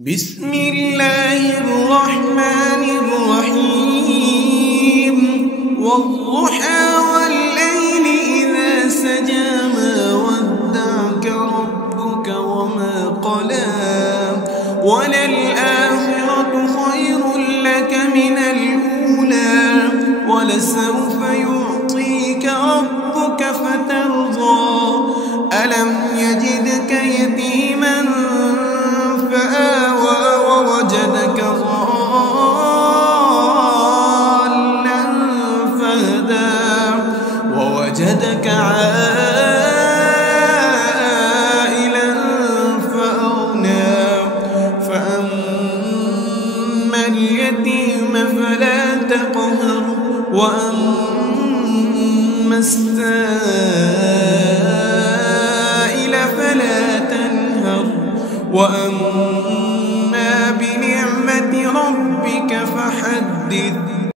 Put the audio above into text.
بسم الله الرحمن الرحيم والضحى والليل إذا سجى ما ودعك ربك وما قلى وللآخرة خير لك من الأولى ولسوف يعطيك ربك فترضى ألم يجدك يتيما فآوى ووجدك ضالا فهدى ووجدك عائلا فأغنى فأما اليتيم فلا تقهر وأما السائل فلا تنهر وأما بنعمة ربك فحدث